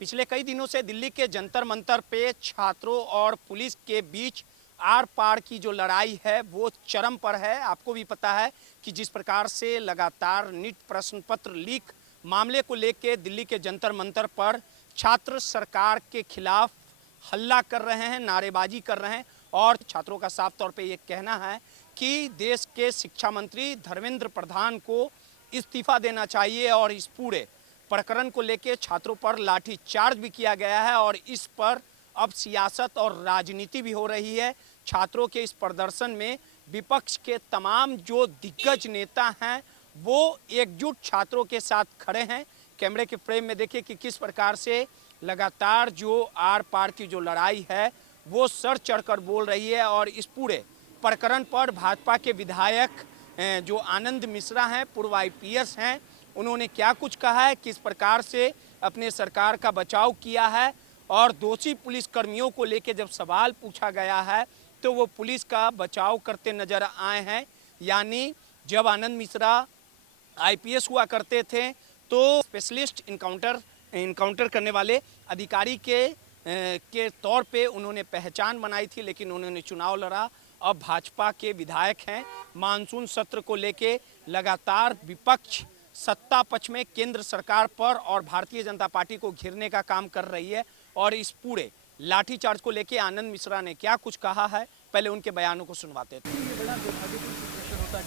पिछले कई दिनों से दिल्ली के जंतर मंतर पे छात्रों और पुलिस के बीच आर पार की जो लड़ाई है वो चरम पर है। आपको भी पता है कि जिस प्रकार से लगातार नीट प्रश्न पत्र लीक मामले को लेकर दिल्ली के जंतर मंतर पर छात्र सरकार के खिलाफ हल्ला कर रहे हैं, नारेबाजी कर रहे हैं और छात्रों का साफ तौर पे ये कहना है कि देश के शिक्षा मंत्री धर्मेंद्र प्रधान को इस्तीफा देना चाहिए और इस पूरे प्रकरण को लेकर छात्रों पर लाठी चार्ज भी किया गया है और इस पर अब सियासत और राजनीति भी हो रही है। छात्रों के इस प्रदर्शन में विपक्ष के तमाम जो दिग्गज नेता हैं वो एकजुट छात्रों के साथ खड़े हैं। कैमरे के फ्रेम में देखिए कि किस प्रकार से लगातार जो आर पार की जो लड़ाई है वो सर चढ़कर बोल रही है और इस पूरे प्रकरण पर भाजपा के विधायक जो आनंद मिश्रा हैं, पूर्व आईपीएस हैं, उन्होंने क्या कुछ कहा है, किस प्रकार से अपने सरकार का बचाव किया है और दोषी पुलिसकर्मियों को लेकर जब सवाल पूछा गया है तो वो पुलिस का बचाव करते नजर आए हैं। यानी जब आनंद मिश्रा आईपीएस हुआ करते थे तो स्पेशलिस्ट इनकाउंटर करने वाले अधिकारी के तौर पे उन्होंने पहचान बनाई थी, लेकिन उन्होंने चुनाव लड़ा। अब भाजपा के विधायक हैं। मानसून सत्र को लेके लगातार विपक्ष सत्ता पक्ष में केंद्र सरकार पर और भारतीय जनता पार्टी को घेरने का काम कर रही है और इस पूरे लाठीचार्ज को लेके आनंद मिश्रा ने क्या कुछ कहा है, पहले उनके बयानों को सुनवाते थे। ये बड़ा दुर्भाग्यपूर्ण सिचुएशन होता है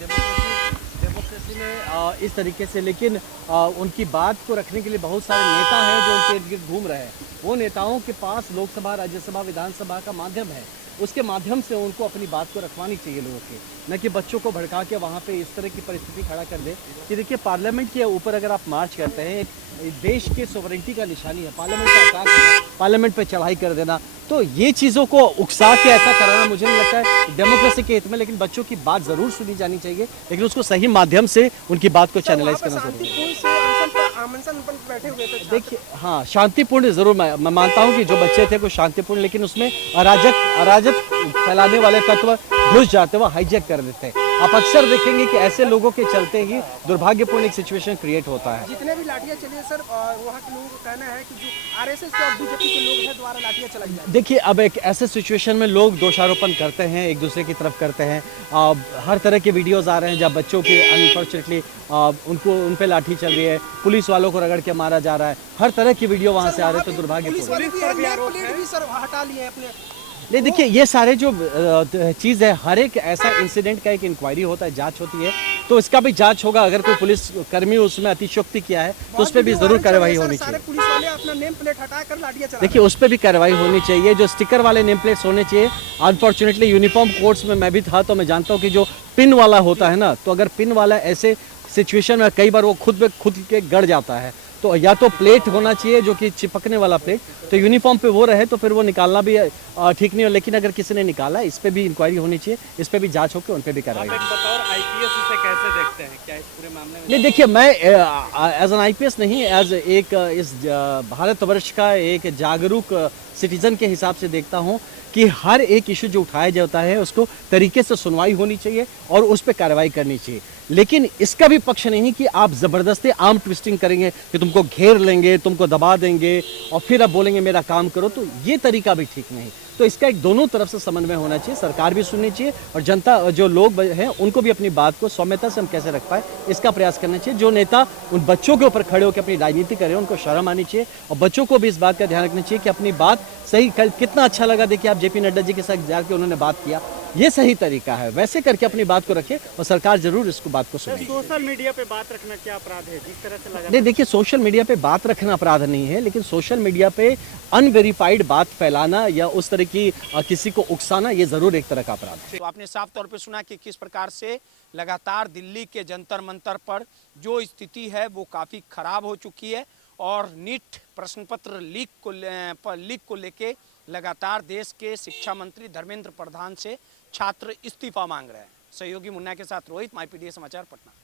डेमोक्रेसी में इस तरीके से, लेकिन उनकी बात को रखने के लिए बहुत सारे नेता हैं जो उनके इर्द गिर्द घूम रहे हैं। वो नेताओं के पास लोकसभा, राज्यसभा, विधानसभा का माध्यम है, उसके माध्यम से उनको अपनी बात को रखवानी चाहिए लोगों की, न कि बच्चों को भड़का के वहाँ पे इस तरह की परिस्थिति खड़ा कर दे कि देखिए पार्लियामेंट के ऊपर अगर आप मार्च करते हैं, एक देश के सोवरेंटी का निशानी है पार्लियामेंट का अटैक करना, पार्लियामेंट पे चढ़ाई कर देना, तो ये चीज़ों को उकसा के ऐसा कराना मुझे नहीं लगता है डेमोक्रेसी के हित में। लेकिन बच्चों की बात ज़रूर सुनी जानी चाहिए, लेकिन उसको सही माध्यम से उनकी बात को चैनलाइज करना जरूरी है। देखिए हाँ, शांतिपूर्ण जरूर मैं मानता हूँ कि जो बच्चे थे वो शांतिपूर्ण, लेकिन उसमें अराजक फैलाने वाले तत्व घुस जाते, वो हाईजैक कर देते हैं। आप अक्सर देखेंगे कि ऐसे लोगों के चलते ही दुर्भाग्यपूर्ण एक सिचुएशन क्रिएट होता है। जितने भी लाठियां चली है सर, वहाँ के लोगों का कहना है कि जो आरएसएस और बीजेपी के लोग हैं द्वारा लाठियां चलाई जाती है। देखिए अब एक ऐसे सिचुएशन में लोग दोषारोपण करते हैं, एक दूसरे की तरफ करते हैं। हर तरह के वीडियोस आ रहे हैं जब बच्चों की अनफॉर्चुनेटली उन पे लाठी चल रही है, पुलिस वालों को रगड़ के मारा जा रहा है, हर तरह की वीडियो वहाँ से आ रहे हैं, तो दुर्भाग्यपूर्ण। नहीं देखिए, ये सारे जो चीज़ है, हर एक ऐसा इंसिडेंट का एक इंक्वायरी होता है, जांच होती है, तो इसका भी जांच होगा। अगर कोई पुलिस कर्मी उसमें अतिशयोक्ति किया है तो उस पर भी जरूर कार्रवाई होनी चाहिए। पुलिस वाले अपना नेम प्लेट हटाकर लाठियां चला, देखिए उस पर भी कार्रवाई होनी चाहिए। जो स्टिकर वाले नेम प्लेट्स होने चाहिए, अनफॉर्चुनेटली यूनिफॉर्म कोड्स में मैं भी था तो मैं जानता हूँ कि जो पिन वाला होता है ना, तो अगर पिन वाला ऐसे सिचुएशन में कई बार वो खुद के गड़ जाता है, तो या तो प्लेट होना चाहिए जो कि चिपकने वाला प्लेट, तो यूनिफॉर्म पे वो रहे तो फिर वो निकालना भी ठीक नहीं हो। लेकिन अगर किसी ने निकाला, इस पे भी इंक्वायरी होनी चाहिए, इस पे भी जांच होकर उन पे भी कार्रवाई। आईपीएस इसे कैसे देखते हैं, क्या इस पूरे मामले में? नहीं देखिए, मैं एज एन आईपीएस नहीं, एज एक इस भारतवर्ष का एक जागरूक सिटीजन के हिसाब से देखता हूँ कि हर एक इशू जो उठाया जाता है उसको तरीके से सुनवाई होनी चाहिए और उस पर कार्रवाई करनी चाहिए। लेकिन इसका भी पक्ष नहीं कि आप ज़बरदस्ती आर्म ट्विस्टिंग करेंगे कि तुमको घेर लेंगे, तुमको दबा देंगे और फिर आप बोलेंगे मेरा काम करो, तो ये तरीका भी ठीक नहीं। तो इसका एक दोनों तरफ से समन्वय होना चाहिए, सरकार भी सुननी चाहिए और जनता जो लोग हैं उनको भी अपनी बात को सौम्यता से हम कैसे रख पाए इसका प्रयास करना चाहिए। जो नेता उन बच्चों के ऊपर खड़े होकर अपनी राजनीति कर रहे हैं उनको शर्म आनी चाहिए और बच्चों को भी इस बात का ध्यान रखना चाहिए कि अपनी बात सही। कल कितना अच्छा लगा देखिए, आप जेपी नड्डा जी के साथ जाकर उन्होंने बात किया, ये सही तरीका है। वैसे करके अपनी बात को रखे और सरकार जरूर इसको बात को सुने। सोशल मीडिया पे बात रखना क्या अपराध है, जिस तरह से लगा? नहीं देखिए, सोशल मीडिया पे बात रखना अपराध नहीं है, लेकिन सोशल मीडिया पे अनवेरिफाइड बात फैलाना या उस तरह की किसी को उकसाना, ये जरूर एक तरह का अपराध है। तो आपने साफ तौर पे सुना कि किस प्रकार से लगातार दिल्ली के जंतर मंतर पर जो स्थिति है वो काफ़ी खराब हो चुकी है और नीट प्रश्न पत्र लीक को लेके लगातार देश के शिक्षा मंत्री धर्मेंद्र प्रधान से छात्र इस्तीफा मांग रहे हैं। सहयोगी मुन्ना के साथ रोहित, माईपीडीए समाचार, पटना।